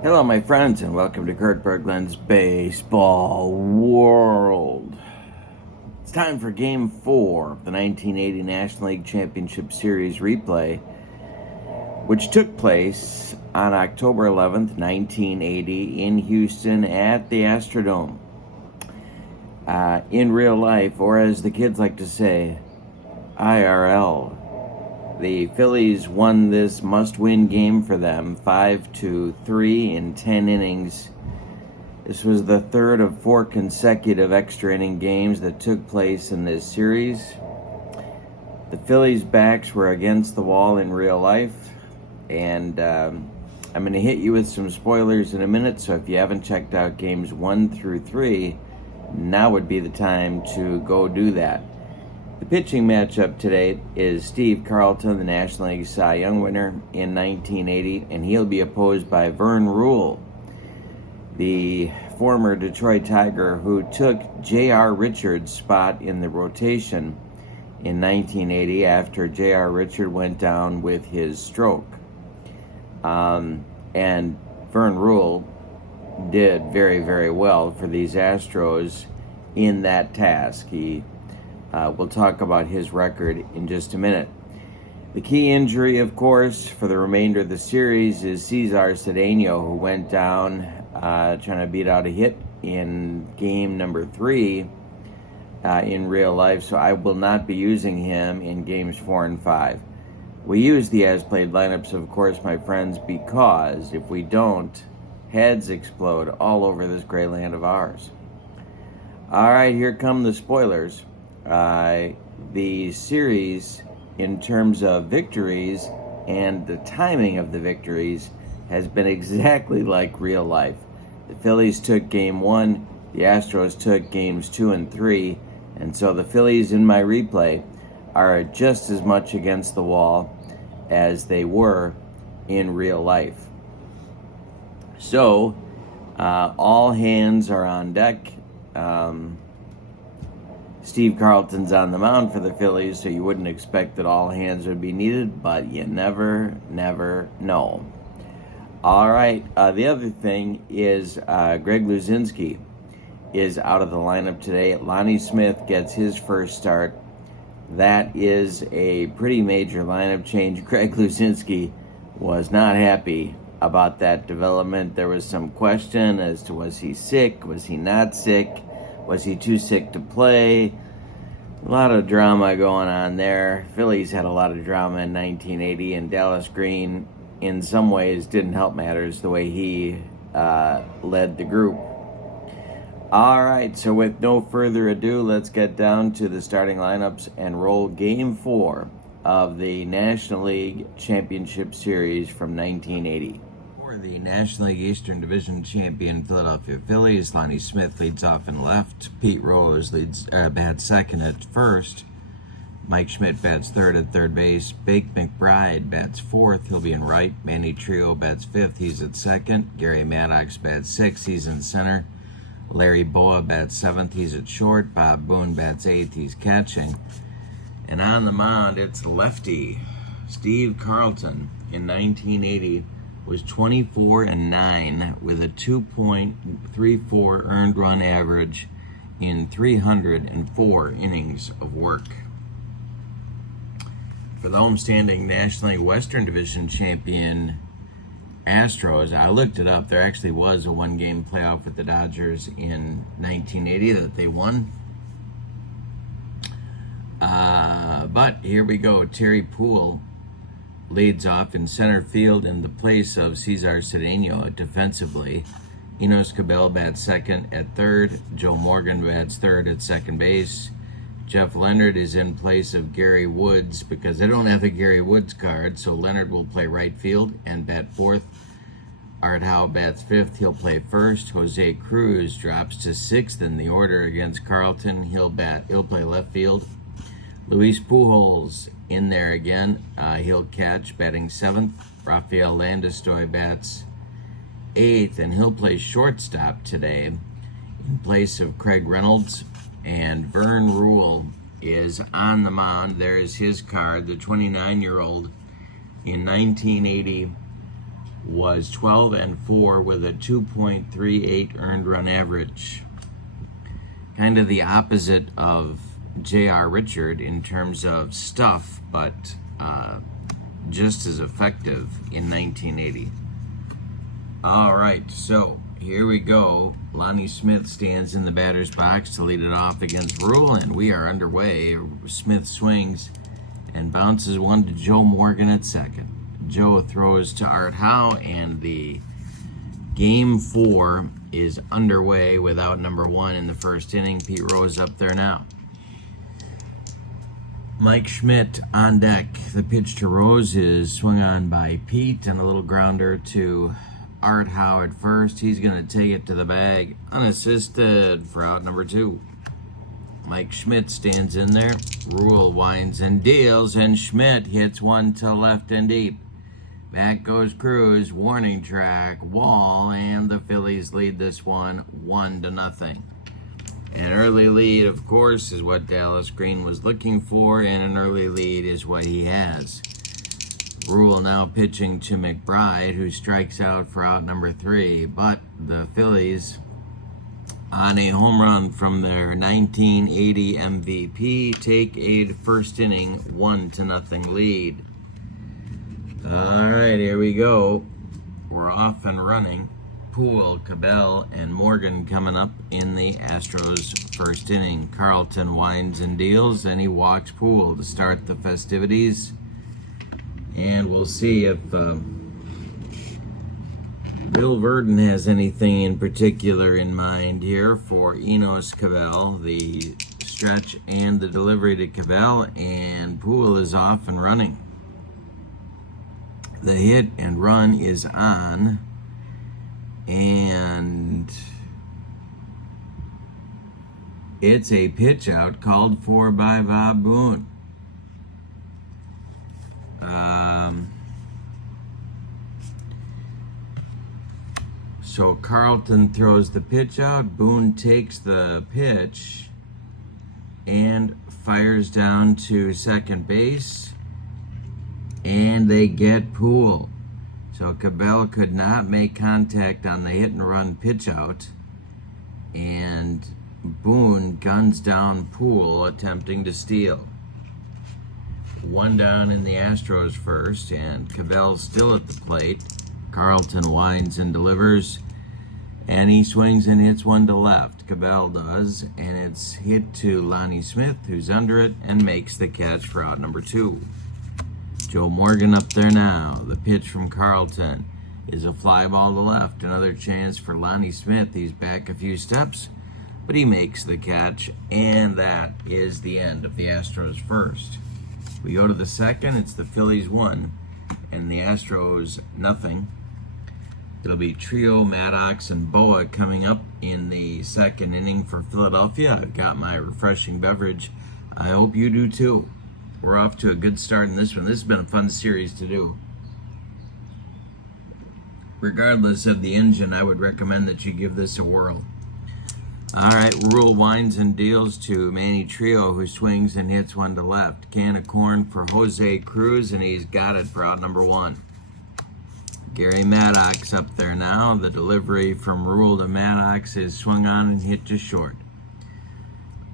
Hello, my friends, and welcome to Kurt Berglund's Baseball World. It's time for Game 4 of the 1980 National League Championship Series replay, which took place on October 11th, 1980, in Houston at the Astrodome. In real life, or as the kids like to say, IRL. The Phillies won this must-win game for them, 5-3 in 10 innings. This was the third of 4 consecutive extra-inning games that took place in this series. The Phillies' backs were against the wall in real life, and I'm going to hit you with some spoilers in a minute, so if you haven't checked out games 1 through 3, now would be the time to go do that. The pitching matchup today is Steve Carlton, the National League Cy Young winner in 1980, and he'll be opposed by Vern Ruhle, the former Detroit Tiger who took J.R. Richards' spot in the rotation in 1980 after J.R. Richard went down with his stroke. And Vern Ruhle did very, very well for these Astros in that task. We'll talk about his record in just a minute. The key injury, of course, for the remainder of the series is Cesar Cedeno, who went down trying to beat out a hit in game number 3 in real life, so I will not be using him in games 4 and 5. We use the as-played lineups, of course, my friends, because if we don't, heads explode all over this gray land of ours. All right, here come the spoilers. The series, in terms of victories and the timing of the victories, has been exactly like real life. The Phillies took game 1, the Astros took games 2 and 3, and so the Phillies in my replay are just as much against the wall as they were in real life. So, all hands are on deck. Steve Carlton's on the mound for the Phillies, so you wouldn't expect that all hands would be needed, but you never know. All right, the other thing is Greg Luzinski is out of the lineup today. Lonnie Smith gets his first start. That is a pretty major lineup change. Greg Luzinski was not happy about that development. There was some question as to was he sick, was he not sick? Was he too sick to play? A lot of drama going on there. Phillies had a lot of drama in 1980, and Dallas Green, in some ways, didn't help matters the way he led the group. All right, so with no further ado, let's get down to the starting lineups and roll Game 4 of the National League Championship Series from 1980. For the National League Eastern Division champion Philadelphia Phillies, Lonnie Smith leads off in left. Pete Rose bats second at first. Mike Schmidt bats third at third base. Bake McBride bats fourth. He'll be in right. Manny Trio bats fifth. He's at second. Gary Maddox bats sixth. He's in center. Larry Boa bats seventh. He's at short. Bob Boone bats eighth. He's catching. And on the mound, it's lefty Steve Carlton in 1980. Was 24-9 with a 2.34 earned run average in 304 innings of work. For the homestanding National League Western Division champion Astros, I looked it up. There actually was a one-game playoff with the Dodgers in 1980 that they won. But here we go. Terry Poole leads off in center field in the place of Cesar Cedeno defensively. Enos Cabell bats second at third. Joe Morgan bats third at second base. Jeff Leonard is in place of Gary Woods because they don't have the Gary Woods card, so Leonard will play right field and bat fourth. Art Howe bats fifth. He'll play first. Jose Cruz drops to sixth in the order against Carlton. He'll play left field. Luis Pujols in there again. He'll catch, batting seventh. Rafael Landistoi bats eighth, and he'll play shortstop today in place of Craig Reynolds. And Vern Ruhle is on the mound. There's his card, the 29-year-old in 1980 was 12-4 with a 2.38 earned run average. Kind of the opposite of J.R. Richard in terms of stuff, but just as effective in 1980. All right, so here we go. Lonnie Smith stands in the batter's box to lead it off against Ruhle, and we are underway. Smith swings and bounces one to Joe Morgan at second. Joe throws to Art Howe, and the game 4 is underway without number 1 in the first inning. Pete Rose up there now. Mike Schmidt on deck. The pitch to Rose is swung on by Pete, and a little grounder to Art Howe at first. He's going to take it to the bag unassisted for out number 2. Mike Schmidt stands in there. Ruhle winds and deals, and Schmidt hits one to left and deep. Back goes Cruz, warning track, wall, and the Phillies lead this one 1-0. An early lead, of course, is what Dallas Green was looking for, and an early lead is what he has. Ruhle now pitching to McBride, who strikes out for out number 3, but the Phillies, on a home run from their 1980 MVP, take a first inning 1-0 lead. All right, here we go. We're off and running. Poole, Cabell, and Morgan coming up in the Astros first inning. Carlton winds and deals, and he walks Poole to start the festivities. And we'll see if Bill Vern has anything in particular in mind here for Enos Cabell, the stretch and the delivery to Cabell, and Poole is off and running. The hit and run is on, and it's a pitch out called for by Bob Boone. So Carlton throws the pitch out. Boone takes the pitch and fires down to second base, and they get Poole. So Cabell could not make contact on the hit and run pitch out, and Boone guns down Poole attempting to steal. 1 down in the Astros first, and Cabell's still at the plate. Carlton winds and delivers, and he swings and hits one to left. Cabell does, and it's hit to Lonnie Smith, who's under it and makes the catch for out number 2. Joe Morgan up there now. The pitch from Carlton is a fly ball to left. Another chance for Lonnie Smith. He's back a few steps, but he makes the catch, and that is the end of the Astros first. We go to the second. It's the Phillies 1 and the Astros 0. It'll be Trio, Maddox, and Boa coming up in the second inning for Philadelphia. I've got my refreshing beverage. I hope you do too. We're off to a good start in this one. This has been a fun series to do. Regardless of the engine, I would recommend that you give this a whirl. All right, Ruhle winds and deals to Manny Trio, who swings and hits one to left. Can of corn for Jose Cruz, and he's got it for out number 1. Gary Maddox up there now. The delivery from Ruhle to Maddox is swung on and hit to short.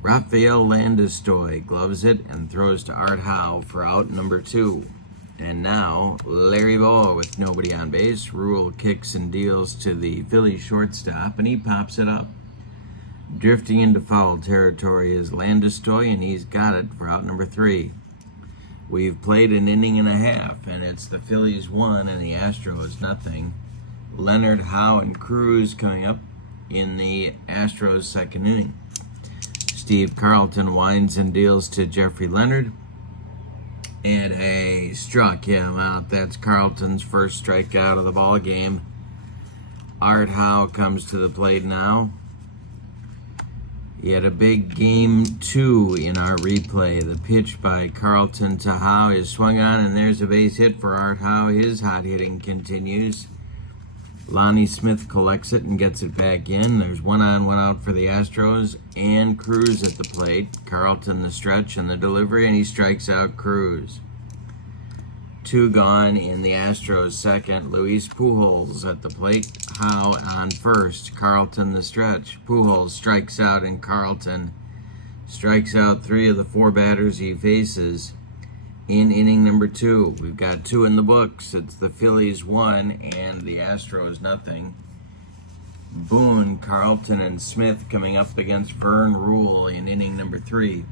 Rafael Landestoy gloves it and throws to Art Howe for out number 2. And now Larry Boa with nobody on base. Ruhle kicks and deals to the Philly shortstop, and he pops it up. Drifting into foul territory is Landestoy, and he's got it for out number 3. We've played an inning and a half, and it's the Phillies 1 and the Astros 0. Leonard, Howe, and Cruz coming up in the Astros second inning. Steve Carlton winds and deals to Jeffrey Leonard, and he struck him out. That's Carlton's first strikeout of the ball game. Art Howe comes to the plate now. He had a big game 2 in our replay. The pitch by Carlton to Howe is swung on, and there's a base hit for Art Howe. His hot hitting continues. Lonnie Smith collects it and gets it back in. There's 1 on, 1 out for the Astros, and Cruz at the plate. Carlton the stretch and the delivery, and he strikes out Cruz. 2 gone in the Astros second. Luis Pujols at the plate. Howe on first. Carlton the stretch. Pujols strikes out, and Carlton strikes out 3 of the 4 batters he faces in inning number 2. We've got 2 in the books. It's the Phillies 1 and the Astros nothing. Boone, Carlton, and Smith coming up against Vern Ruhle in inning number 3.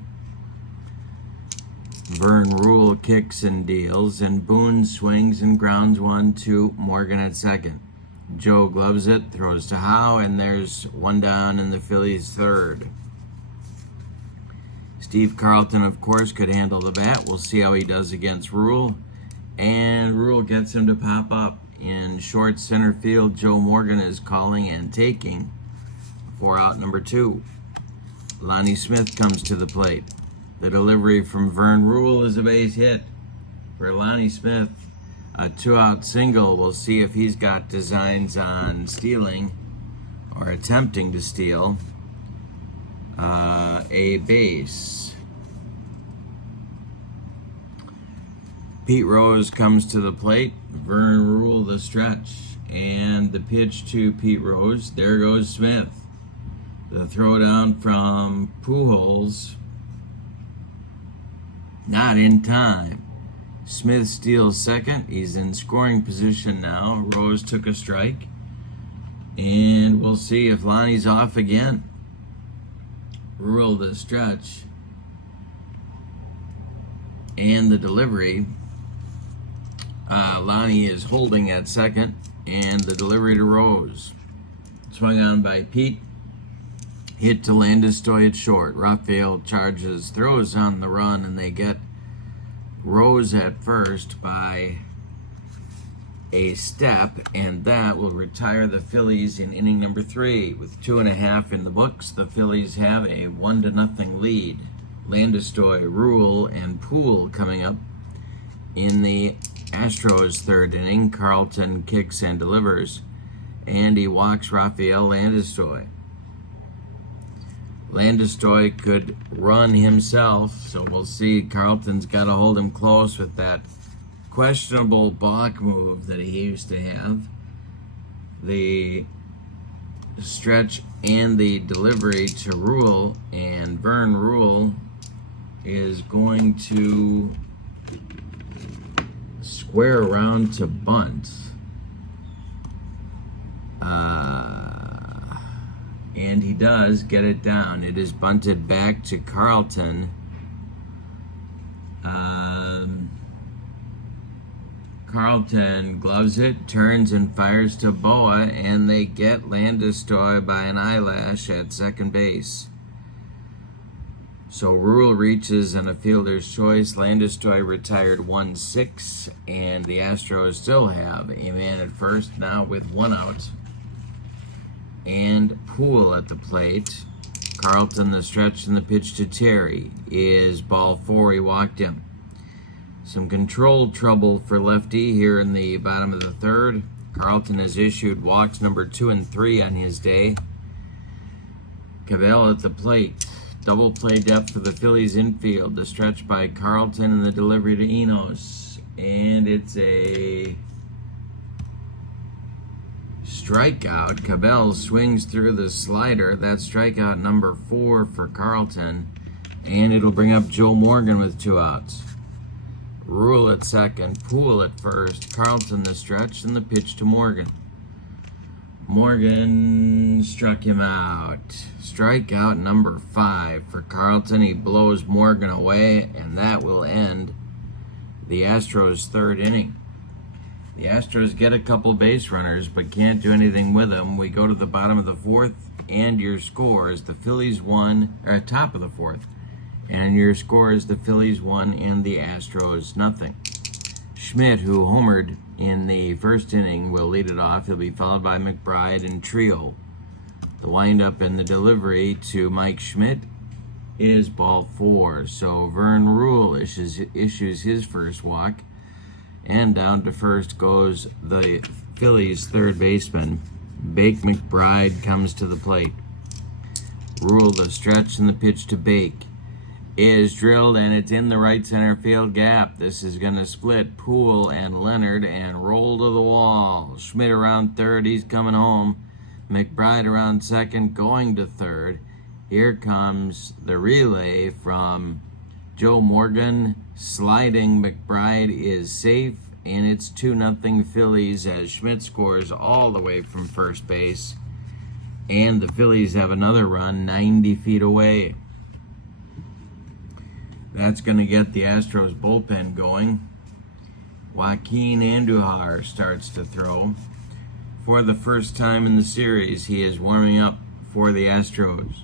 Vern Ruhle kicks and deals, and Boone swings and grounds 1 to Morgan at second. Joe gloves it, throws to Howe, and there's 1 down in the Phillies third. Steve Carlton, of course, could handle the bat. We'll see how he does against Ruhle. And Ruhle gets him to pop up. In short center field, Joe Morgan is calling and taking for out number 2. Lonnie Smith comes to the plate. The delivery from Vern Ruhle is a base hit for Lonnie Smith. A 2-out single. We'll see if he's got designs on stealing or attempting to steal a base. Pete Rose comes to the plate. Vern Ruhle the stretch. And the pitch to Pete Rose. There goes Smith. The throw down from Pujols. Not in time. Smith steals second. He's in scoring position now. Rose took a strike. And we'll see if Lonnie's off again. Ruhle the stretch. And the delivery. Lonnie is holding at second. And the delivery to Rose. Swung on by Pete. Hit to Landis-Stoy at short. Raphael charges, throws on the run, and they get Rose at first by a step, and that will retire the Phillies in inning number 3. With 2.5 in the books, the Phillies have a 1-0 lead. Landis-Stoy, Ruhle, and Poole coming up in the Astros third inning. Carlton kicks and delivers, and he walks Raphael Landis-Stoy. Landis-Stoy could run himself, so we'll see. Carlton's got to hold him close with that questionable balk move that he used to have. The stretch and the delivery to Ruhle, and Vern Ruhle is going to square around to bunt. And he does get it down. It is bunted back to Carlton. Carlton gloves it, turns and fires to Boa, and they get Landis-Stoy by an eyelash at second base. So Ruhle reaches on a fielder's choice. Landis-Stoy retired 1-6, and the Astros still have a man at first now with 1 out. And Poole at the plate. Carlton the stretch, and the pitch to Terry is ball 4. He walked him. Some control trouble for lefty here in the bottom of the third. Carlton has issued walks number 2 and 3 on his day. Cavell at the plate. Double play depth for the Phillies infield. The stretch by Carlton and the delivery to Enos. And it's a strikeout. Cabell swings through the slider. That's strikeout number 4 for Carlton. And it'll bring up Joe Morgan with 2 outs. Ruhle at second, Poole at first, Carlton the stretch, and the pitch to Morgan. Morgan struck him out. Strikeout number 5 for Carlton. He blows Morgan away, and that will end the Astros' third inning. The Astros get a couple base runners, but can't do anything with them. We go to the bottom of the 4th, and your score is the Phillies 1, or top of the 4th. And your score is the Phillies 1 and the Astros nothing. Schmidt, who homered in the first inning, will lead it off. He'll be followed by McBride and Trio. The windup and the delivery to Mike Schmidt is ball 4. So Vern Ruhle issues his first walk. And down to first goes the Phillies' third baseman. Bake McBride comes to the plate. Ruhle the stretch, and the pitch to Bake is drilled, and it's in the right center field gap. This is going to split Poole and Leonard and roll to the wall. Schmidt around third. He's coming home. McBride around second, going to third. Here comes the relay from Joe Morgan. Sliding McBride is safe, and it's 2-0 Phillies as Schmidt scores all the way from first base. And the Phillies have another run 90 feet away. That's going to get the Astros bullpen going. Joaquin Andujar starts to throw. For the first time in the series, he is warming up for the Astros.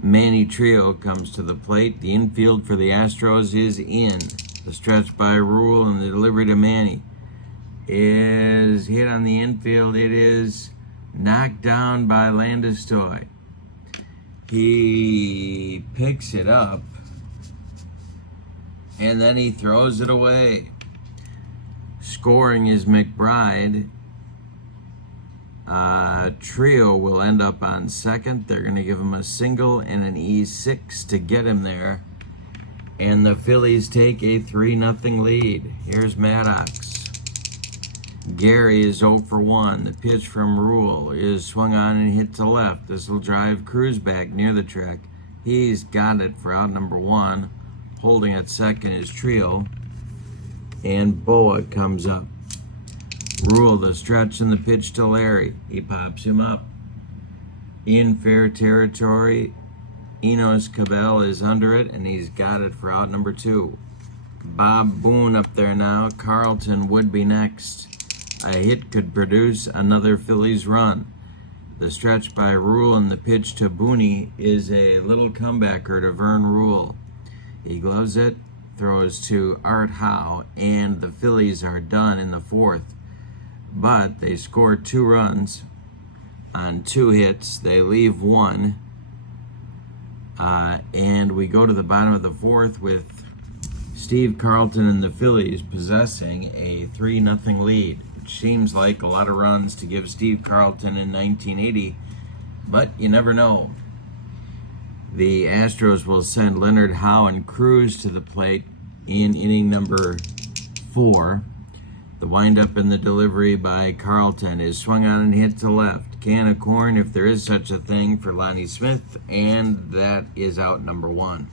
Manny Trio comes to the plate. The infield for the Astros is in. The stretch by Ruhle and the delivery to Manny is hit on the infield. It is knocked down by Landeskog. He picks it up, and then he throws it away. Scoring is McBride. Trio will end up on second. They're going to give him a single and an E6 to get him there. And the Phillies take a 3-0 lead. Here's Maddox. Gary is 0 for 1. The pitch from Ruhle is swung on and hit to left. This will drive Cruz back near the track. He's got it for out number 1. Holding at second is Trio. And Boa comes up. Ruhle the stretch and the pitch to Larry. He pops him up. In fair territory, Enos Cabell is under it, and he's got it for out number 2. Bob Boone up there now. Carlton would be next. A hit could produce another Phillies run. The stretch by Ruhle and the pitch to Booney is a little comebacker to Vern Ruhle. He gloves it, throws to Art Howe, and the Phillies are done in the 4th. But they score 2 runs on 2 hits. They leave 1. And we go to the bottom of the 4th with Steve Carlton and the Phillies possessing a 3-0 lead, which seems like a lot of runs to give Steve Carlton in 1980, but you never know. The Astros will send Leonard, Howe, and Cruz to the plate in inning number 4. The windup and the delivery by Carlton is swung on and hit to left. Can of corn, if there is such a thing, for Lonnie Smith, and that is out number 1.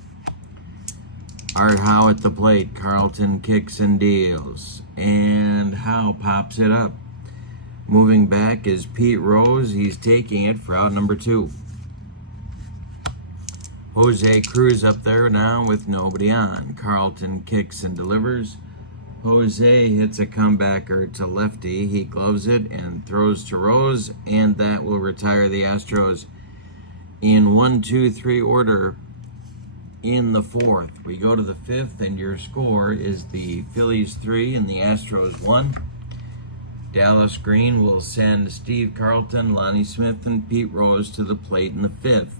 Art Howe at the plate. Carlton kicks and deals, and Howe pops it up. Moving back is Pete Rose. He's taking it for out number 2. Jose Cruz up there now with nobody on. Carlton kicks and delivers. Jose hits a comebacker to lefty. He gloves it and throws to Rose, and that will retire the Astros in 1-2-3 order in the 4th. We go to the 5th, and your score is the Phillies 3 and the Astros 1. Dallas Green will send Steve Carlton, Lonnie Smith, and Pete Rose to the plate in the 5th.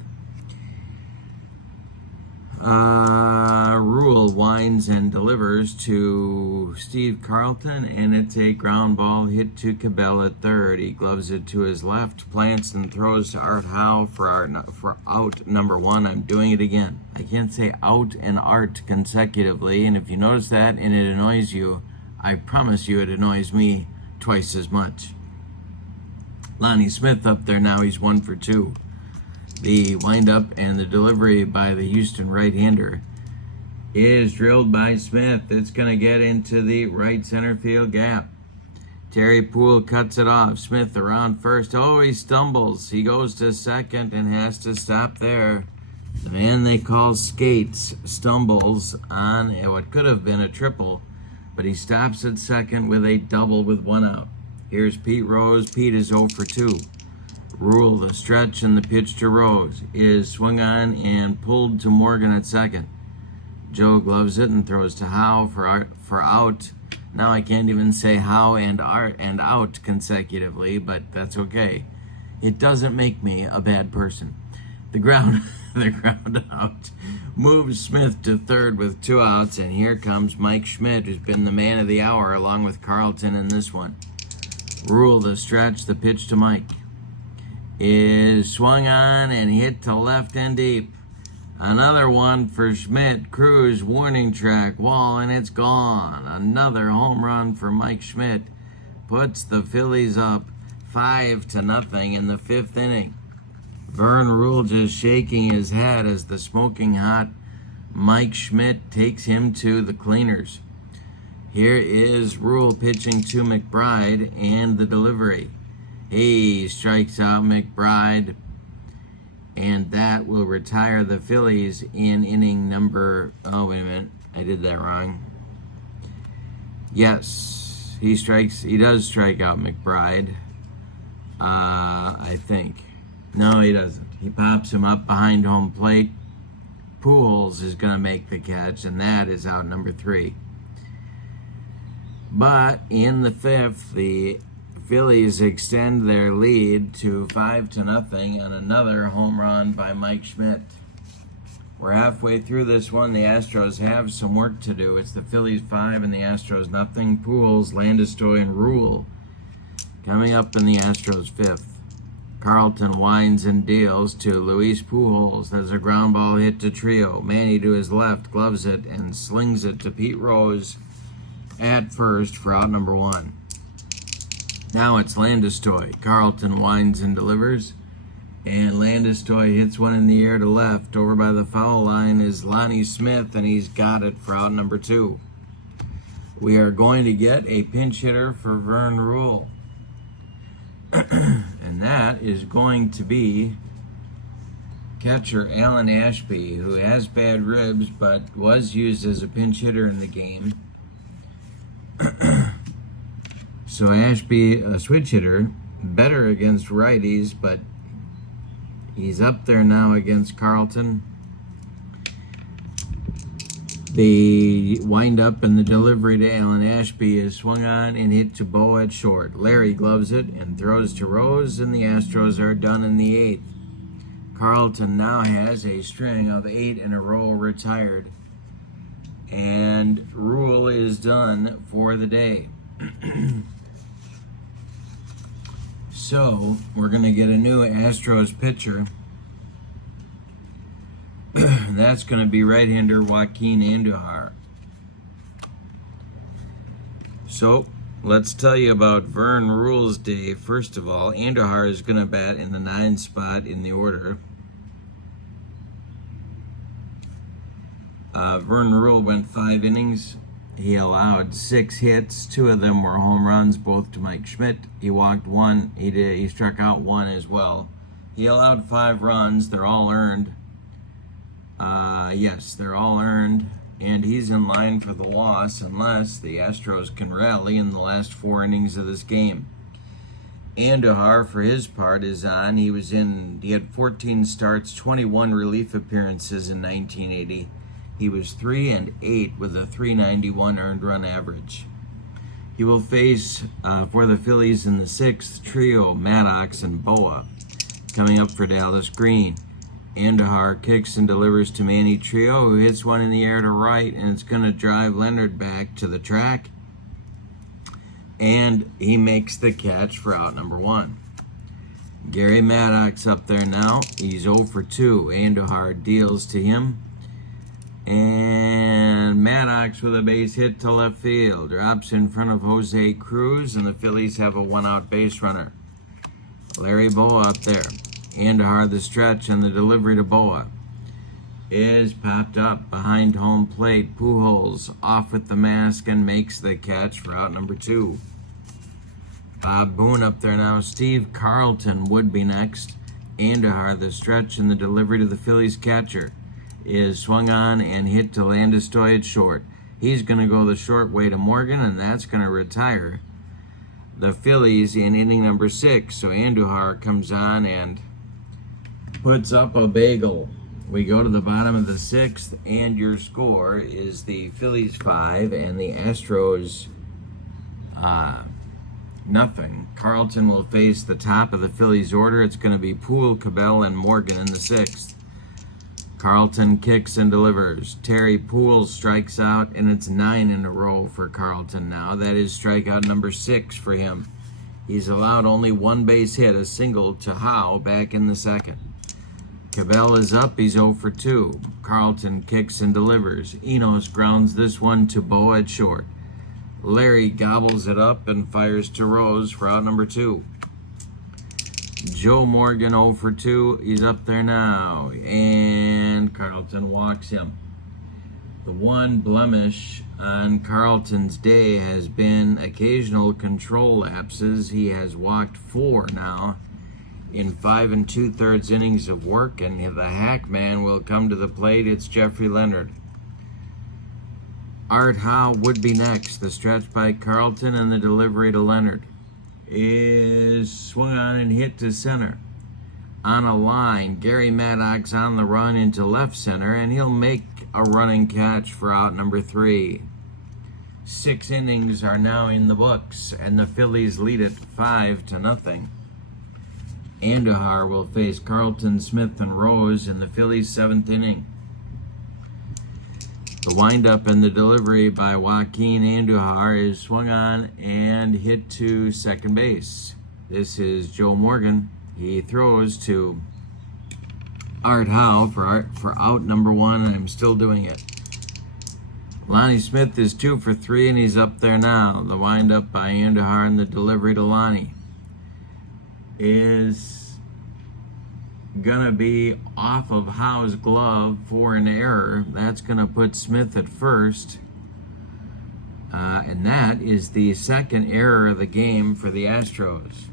Ruhle winds and delivers to Steve Carlton, and it's a ground ball hit to Cabell at third. He gloves it to his left, plants and throws to Art Howe for out number 1. I'm doing it again. I can't say out and art consecutively, and if you notice that and it annoys you, I promise you it annoys me twice as much. Lonnie Smith up there now. He's 1 for 2. The windup and the delivery by the Houston right-hander is drilled by Smith. It's going to get into the right center field gap. Terry Poole cuts it off. Smith around first. Oh, he stumbles. He goes to second and has to stop there. The man they call Skates stumbles on what could have been a triple, but he stops at second with a double with 1 out. Here's Pete Rose. Pete is 0 for 2. Ruhle, the stretch and the pitch to Rose is swung on and pulled to Morgan at second. Joe gloves it and throws to Howe for out. Now I can't even say Howe and out consecutively, but that's okay. It doesn't make me a bad person. The ground out moves Smith to third with 2 outs, and here comes Mike Schmidt, who's been the man of the hour along with Carlton in this one. Ruhle, the stretch, the pitch to Mike is swung on and hit to left and deep. Another one for Schmidt. Cruz, warning track, wall, and it's gone. Another home run for Mike Schmidt puts the Phillies up 5-0 in the 5th inning. Vern Ruhle just shaking his head as the smoking hot Mike Schmidt takes him to the cleaners. Here is Ruhle pitching to McBride, and the delivery. He strikes out McBride, and that will retire the Phillies in inning number... Oh, wait a minute. I did that wrong. Yes, he does strike out McBride. I think. No, he doesn't. He pops him up behind home plate. Pujols is going to make the catch, and that is out number 3. But in the 5th, the Phillies extend their lead to 5-0 on another home run by Mike Schmidt. We're halfway through this one. The Astros have some work to do. It's the Phillies 5 and the Astros nothing. Pujols, Landeskog, and Ruhle coming up in the Astros 5th. Carlton winds and deals to Luis Pujols. There's a ground ball hit to Trio. Manny to his left, gloves it, and slings it to Pete Rose at first for out number 1. Now it's Landeskog. Carlton winds and delivers, and Landeskog hits one in the air to left. Over by the foul line is Lonnie Smith, and he's got it for out number 2. We are going to get a pinch hitter for Vern Ruhle. And that is going to be catcher Alan Ashby, who has bad ribs but was used as a pinch hitter in the game. So Ashby, a switch hitter, better against righties, but he's up there now against Carlton. The wind-up and the delivery to Alan Ashby is swung on and hit to Bo at short. Larry gloves it and throws to Rose, and the Astros are done in the 8th. Carlton now has a string of 8 in a row retired, and Ruhle is done for the day. So, we're going to get a new Astros pitcher. That's going to be right-hander Joaquin Andujar. So, let's tell you about Vern Ruhle's day. First of all, Andujar is going to bat in the 9th spot in the order. Vern Ruhle went 5 innings. He allowed 6 hits. 2 of them were home runs, both to Mike Schmidt. He walked 1. He struck out 1 as well. He allowed 5 runs. They're all earned. Yes, they're all earned, and he's in line for the loss unless the Astros can rally in the last 4 innings of this game. Andujar, for his part, is on. He had 14 starts, 21 relief appearances in 1980. He was 3-8 with a 391 earned run average. He will face, for the Phillies in the 6th, Trio, Maddox, and Boa. Coming up for Dallas Green, Andujar kicks and delivers to Manny Trio, who hits one in the air to right, and it's going to drive Leonard back to the track. And he makes the catch for out number 1. Gary Maddox up there now. He's 0 for 2. Andujar deals to him. And Maddox with a base hit to left field. Drops in front of Jose Cruz, and the Phillies have a 1-out base runner. Larry Boa up there. Andujar the stretch, and the delivery to Boa is popped up behind home plate. Pujols off with the mask and makes the catch for out number 2. Bob Boone up there now. Steve Carlton would be next. Andujar the stretch, and the delivery to the Phillies catcher is swung on and hit to Landeskog at short. He's going to go the short way to Morgan, and that's going to retire the Phillies in inning number 6. So Andujar comes on and puts up a bagel. We go to the bottom of the 6th, and your score is the Phillies 5 and the Astros nothing. Carlton will face the top of the Phillies order. It's going to be Poole, Cabell, and Morgan in the 6th. Carlton kicks and delivers. Terry Poole strikes out, and it's 9 in a row for Carlton now. That is strikeout number 6 for him. He's allowed only 1 base hit, a single to Howe back in the 2nd. Cabell is up, he's 0 for 2. Carlton kicks and delivers. Enos grounds this one to Bo at short. Larry gobbles it up and fires to Rose for out number 2. Joe Morgan 0 for 2. He's up there now. And Carlton walks him. The one blemish on Carlton's day has been occasional control lapses. He has walked 4 now in 5 2/3 innings of work, and the hack man will come to the plate. It's Jeffrey Leonard. Art Howe would be next. The stretch by Carlton and the delivery to Leonard is swung on and hit to center. On a line, Gary Maddox on the run into left center, and he'll make a running catch for out number 3. 6 innings are now in the books, and the Phillies lead it 5-0. Andujar will face Carlton, Smith, and Rose in the Phillies' 7th inning. The windup and the delivery by Joaquin Andujar is swung on and hit to second base. This is Joe Morgan. He throws to Art Howe for out number 1, and I'm still doing it. Lonnie Smith is 2 for 3, and he's up there now. The windup by Andujar and the delivery to Lonnie is gonna be off of Howe's glove for an error. That's gonna put Smith at first, and that is the second error of the game for the Astros.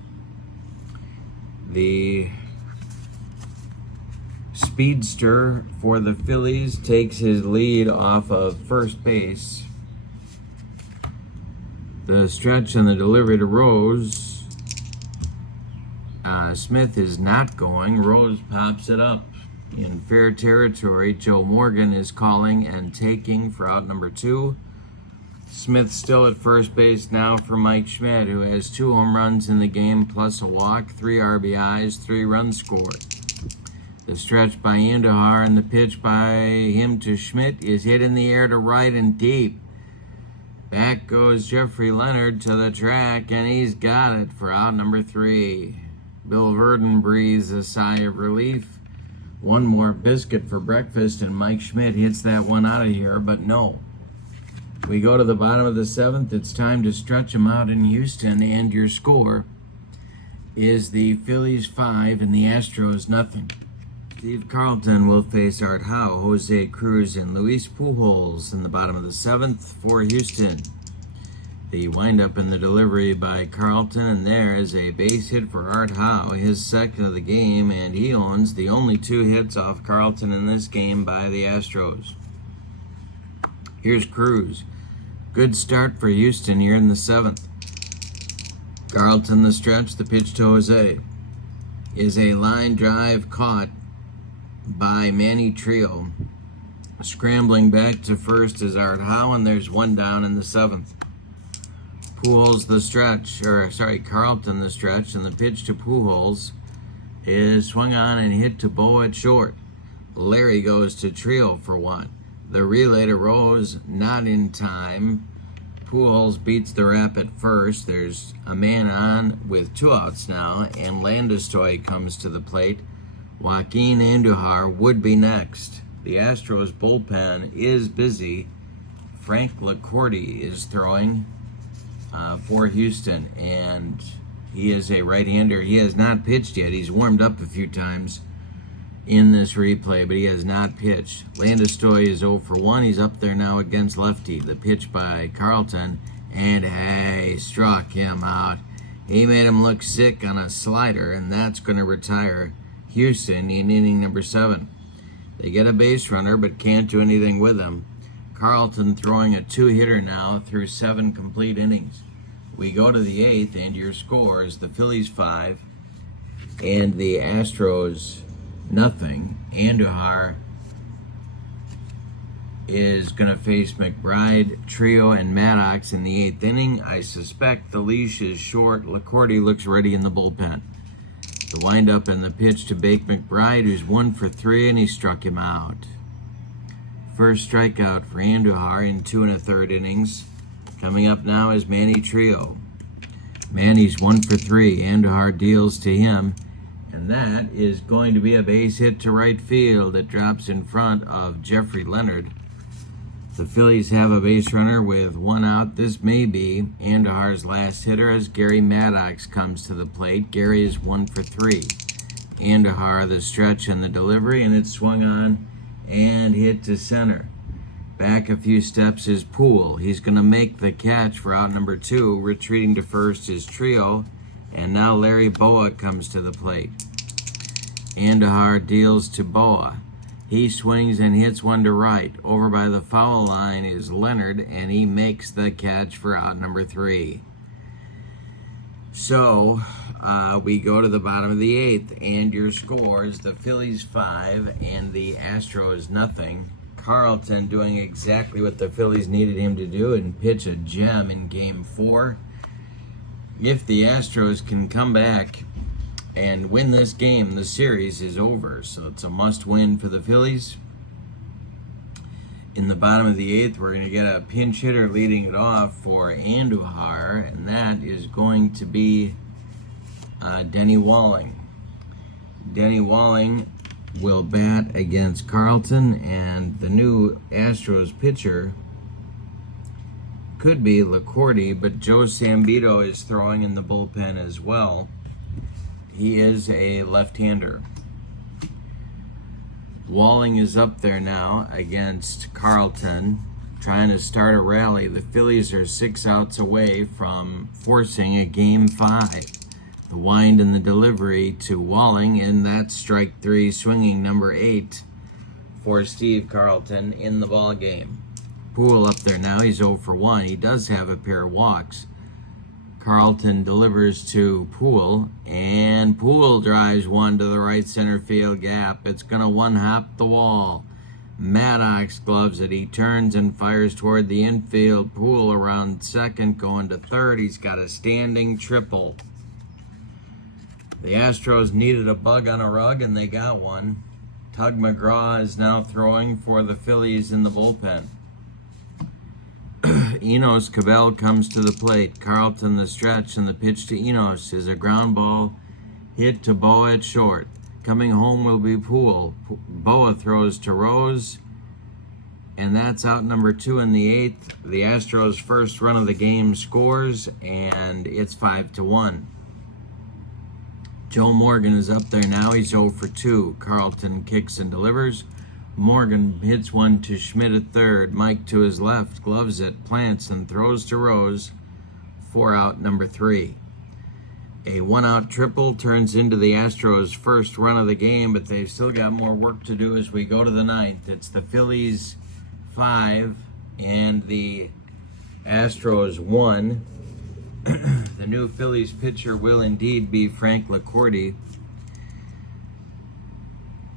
The speedster for the Phillies takes his lead off of first base. The stretch and the delivery to Rose. Smith is not going. Rose pops it up in fair territory. Joe Morgan is calling and taking for out number 2. Smith still at first base now for Mike Schmidt, who has 2 home runs in the game plus a walk, 3 RBIs, 3 runs scored. The stretch by Andujar and the pitch by him to Schmidt is hit in the air to right and deep. Back goes Jeffrey Leonard to the track, and he's got it for out number 3. Bill Vern breathes a sigh of relief. One more biscuit for breakfast, and Mike Schmidt hits that one out of here, but no. We go to the bottom of the 7th. It's time to stretch them out in Houston, and your score is the Phillies 5 and the Astros 0. Steve Carlton will face Art Howe, Jose Cruz, and Luis Pujols in the bottom of the 7th for Houston. The windup and the delivery by Carlton, and there is a base hit for Art Howe, his 2nd of the game, and he owns the only 2 hits off Carlton in this game by the Astros. Here's Cruz. Good start for Houston here in the 7th. Carlton the stretch, the pitch to Jose is a line drive caught by Manny Trio. Scrambling back to first is Art Howe, and there's 1 down in the 7th. Carlton the stretch, and the pitch to Pujols is swung on and hit to Bo at short. Larry goes to Trio for 1. The relay to Rose, not in time. Pujols beats the rap at first. There's a man on with 2 outs now, and Landistoi comes to the plate. Joaquin Andujar would be next. The Astros bullpen is busy. Frank LaCourte is throwing for Houston, and he is a right-hander. He has not pitched yet. He's warmed up a few times in this replay, but he has not pitched. Landistoi is 0 for 1. He's up there now against lefty. The pitch by Carlton, and he struck him out. He made him look sick on a slider, and that's going to retire Houston in inning number 7. They get a base runner, but can't do anything with him. Carlton throwing a 2-hitter now through 7 complete innings. We go to the 8th, and your score is the Phillies 5 and the Astros 0. Andujar is going to face McBride, Trio, and Maddox in the 8th inning. I suspect the leash is short. LaCourte looks ready in the bullpen. The windup and the pitch to Bake McBride, who's 1 for 3, and he struck him out. First strikeout for Andujar in 2 1/3 innings. Coming up now is Manny Trio. Manny's 1 for 3. Andujar deals to him, and And that is going to be a base hit to right field. It drops in front of Jeffrey Leonard. The Phillies have a base runner with one out. This may be Andujar's last hitter as Gary Maddox comes to the plate. Gary is 1 for 3. Andujar, the stretch and the delivery, and it's swung on and hit to center. Back a few steps is Poole. He's going to make the catch for out number 2. Retreating to first is Trio, and now Larry Boa comes to the plate. Andujar deals to Boa. He swings and hits one to right. Over by the foul line is Leonard, and he makes the catch for out number 3. So we go to the bottom of the 8th, and your scores: the Phillies 5 and the Astros nothing. Carlton doing exactly what the Phillies needed him to do and pitch a gem in Game 4. If the Astros can come back and win this game, the series is over. So it's a must-win for the Phillies. In the bottom of the 8th, we're going to get a pinch hitter leading it off for Andujar, and that is going to be Denny Walling. Denny Walling will bat against Carlton, and the new Astros pitcher could be LaCourte, but Joe Sambito is throwing in the bullpen as well. He is a left-hander. Walling is up there now against Carlton, trying to start a rally. The Phillies are 6 outs away from forcing a Game 5. The wind and the delivery to Walling, and that's strike 3, swinging number 8 for Steve Carlton in the ball game. Poole up there now. He's 0 for 1. He does have a pair of walks. Carlton delivers to Poole, and Poole drives one to the right center field gap. It's going to one-hop the wall. Maddox gloves it. He turns and fires toward the infield. Poole around second, going to third. He's got a standing triple. The Astros needed a bug on a rug, and they got one. Tug McGraw is now throwing for the Phillies in the bullpen. Enos Cabell comes to the plate. Carlton the stretch, and the pitch to Enos is a ground ball hit to Boa at short. Coming home will be Poole. Boa throws to Rose, and that's out number 2 in the 8th. The Astros' first run of the game scores, and it's 5-1. Joe Morgan is up there now. He's 0 for 2. Carlton kicks and delivers. Morgan hits one to Schmidt at third. Mike to his left, gloves it, plants, and throws to Rose for out number 3. A one-out triple turns into the Astros' first run of the game, but they've still got more work to do as we go to the 9th. It's the Phillies 5 and the Astros 1. The new Phillies pitcher will indeed be Frank LaCourte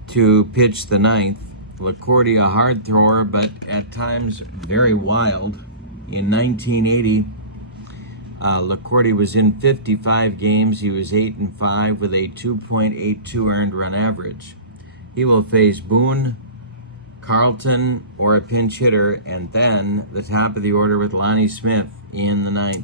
to pitch the 9th. LaCourte, a hard thrower, but at times very wild. In 1980, LaCourte was in 55 games. He was 8-5 with a 2.82 earned run average. He will face Boone, Carlton, or a pinch hitter, and then the top of the order with Lonnie Smith in the 9th.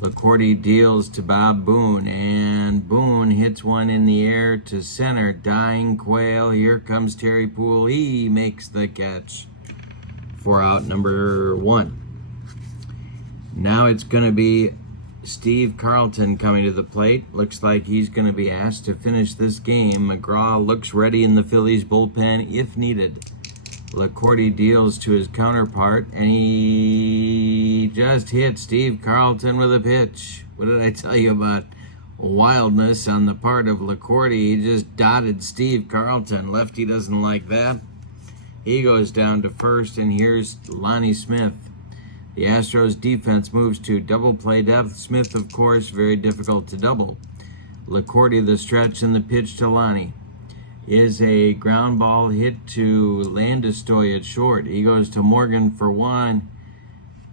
LaCourte deals to Bob Boone, and Boone hits one in the air to center. Dying Quail. Here comes Terry Poole. He makes the catch for out number 1. Now it's going to be Steve Carlton coming to the plate. Looks like he's going to be asked to finish this game. McGraw looks ready in the Phillies bullpen if needed. LaCourte deals to his counterpart, and he just hit Steve Carlton with a pitch. What did I tell you about wildness on the part of LaCourte? He just dotted Steve Carlton. Lefty doesn't like that. He goes down to first, and here's Lonnie Smith. The Astros defense moves to double play depth. Smith, of course, very difficult to double. LaCourte the stretch, and the pitch to Lonnie is a ground ball hit to Landestoy at short. He goes to Morgan for 1,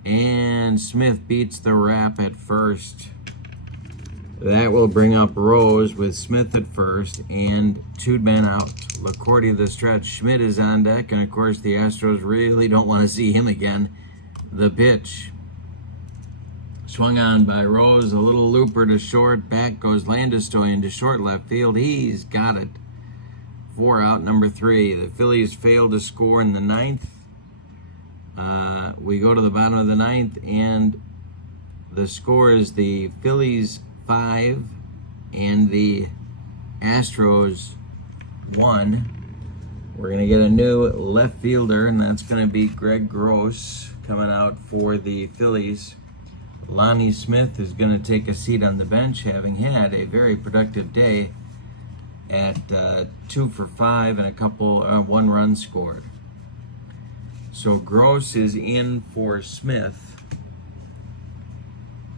and Smith beats the wrap at first. That will bring up Rose with Smith at first and 2 men out. LaCourte the stretch. Schmidt is on deck, and of course the Astros really don't want to see him again. The pitch. Swung on by Rose, a little looper to short. Back goes Landistoi into short left field. He's got it. 4 out, number 3. The Phillies failed to score in the 9th. We go to the bottom of the 9th, and the score is the Phillies 5 and the Astros 1. We're going to get a new left fielder, and that's going to be Greg Gross coming out for the Phillies. Lonnie Smith is going to take a seat on the bench, having had a very productive day at 2 for 5 and a couple 1 run scored. So Gross is in for Smith,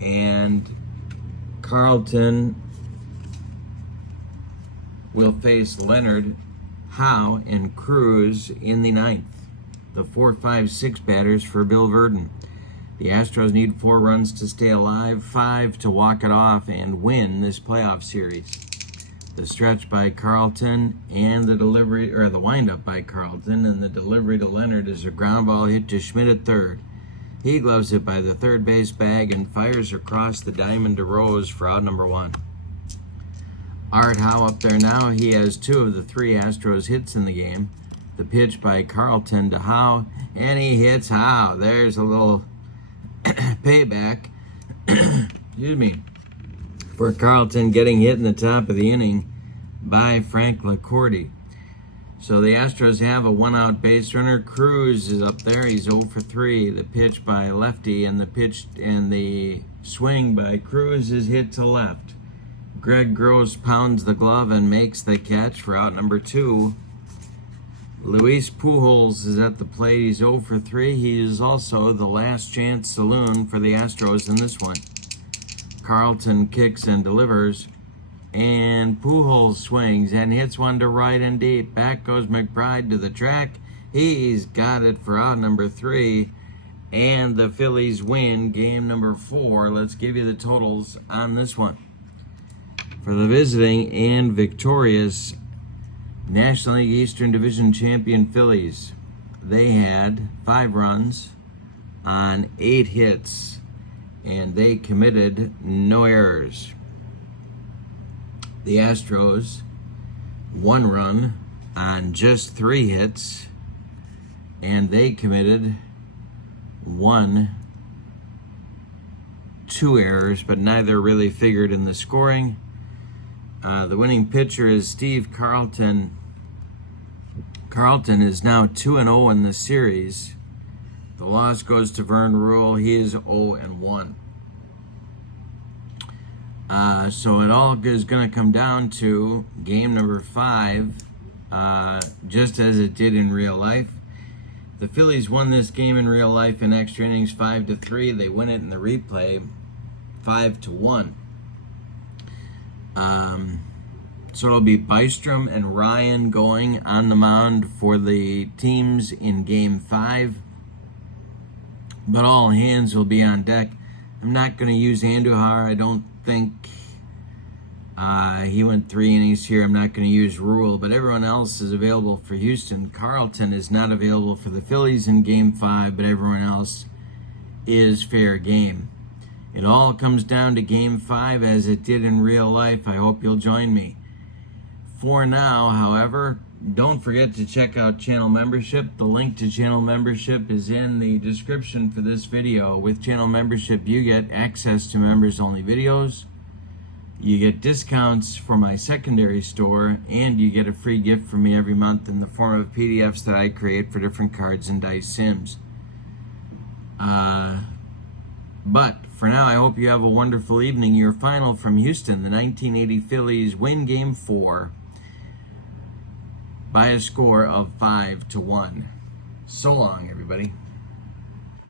and Carlton will face Leonard, Howe, and Cruz in the 9th. The 4, 5, 6 batters for Bill Vern. The Astros need 4 runs to stay alive, 5 to walk it off and win this playoff series. The stretch by Carlton and the delivery, or the windup by Carlton, and the delivery to Leonard is a ground ball hit to Schmidt at third. He gloves it by the third base bag and fires across the diamond to Rose for out number 1. Art Howe up there now. He has 2 of the 3 Astros hits in the game. The pitch by Carlton to Howe, and he hits Howe. There's a little payback, excuse me, for Carlton getting hit in the top of the inning by Frank LaCourte. So the Astros have a 1-out base runner. Cruz is up there. He's 0 for 3. The pitch by lefty, and the swing by Cruz is hit to left. Greg Gross pounds the glove and makes the catch for out number 2. Luis Pujols is at the plate. He's 0 for 3. He is also the last chance saloon for the Astros in this one. Carlton kicks and delivers, and Pujols swings and hits one to right and deep. Back goes McBride to the track. He's got it for out number 3, and the Phillies win game number 4. Let's give you the totals on this one. For the visiting and victorious National League Eastern Division champion Phillies, they had 5 runs on 8 hits, and they committed no errors. The Astros, 1 run on just 3 hits, and they committed 2 errors, but neither really figured in the scoring. The winning pitcher is Steve Carlton. Carlton is now 2-0 in the series. The loss goes to Vern Ruhle. He is 0-1. So it all is going to come down to game number 5, just as it did in real life. The Phillies won this game in real life in extra innings 5-3. They win it in the replay 5-1. So it'll be Bystrom and Ryan going on the mound for the teams in game 5. But all hands will be on deck. I'm not going to use Andujar. I don't think he went 3 innings here. I'm not going to use Ruhle, but everyone else is available for Houston. Carlton is not available for the Phillies in game 5, but everyone else is fair game. It all comes down to game 5 as it did in real life. I hope you'll join me. For now, however, don't forget to check out channel membership. The link to channel membership is in the description for this video. With channel membership, you get access to members-only videos, you get discounts for my secondary store, and you get a free gift from me every month in the form of PDFs that I create for different cards and dice sims. But for now, I hope you have a wonderful evening. Your final from Houston, the 1980 Phillies win game 4 by a score of 5-1. So long, everybody.